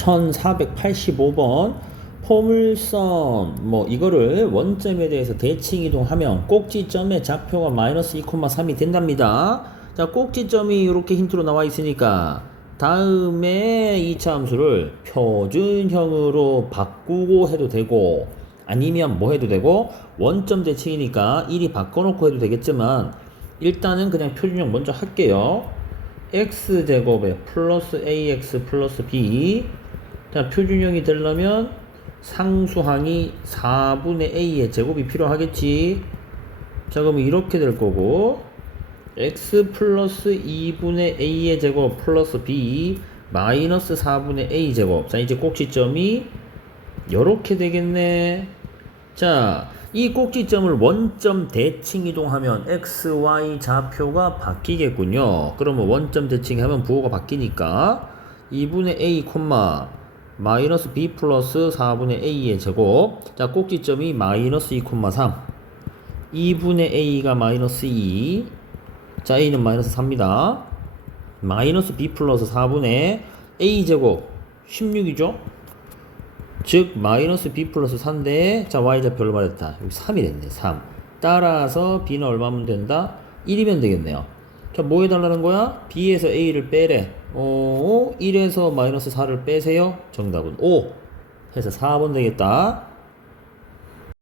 1485번 포물선 뭐 이거를 원점에 대해서 대칭 이동하면 꼭지점의 좌표가 마이너스 2,3이 된답니다. 자 꼭지점이 이렇게 힌트로 나와 있으니까 다음에 이차 함수를 표준형으로 바꾸고 해도 되고 아니면 뭐 해도 되고 원점 대칭이니까 1이 바꿔놓고 해도 되겠지만 일단은 그냥 표준형 먼저 할게요. x제곱에 플러스 ax 플러스 b 자 표준형이 되려면 상수항이 4분의 a의 제곱이 필요하겠지. 자 그러면 이렇게 될 거고 x 플러스 2분의 a의 제곱 플러스 b 마이너스 4분의 a 제곱. 자 이제 꼭지점이 요렇게 되겠네. 자, 이 꼭지점을 원점 대칭 이동하면 x, y 좌표가 바뀌겠군요. 그러면 원점 대칭하면 부호가 바뀌니까 2분의 a, 마이너스 b 플러스 4분의 a의 제곱. 자, 꼭지점이 마이너스 2, 3. 2분의 a가 마이너스 2. 자, a는 마이너스 3입니다. 마이너스 b 플러스 4분의 a 제곱 16이죠? 즉 마이너스 b 플러스 4인데 자 y좌표 얼마 됐다 여기 3이 됐네 3 따라서 b는 얼마면 된다 1이면 되겠네요 자 뭐 해달라는 거야? B에서 a를 빼래. 어 1에서 마이너스 4를 빼세요? 정답은 5 해서 4번 되겠다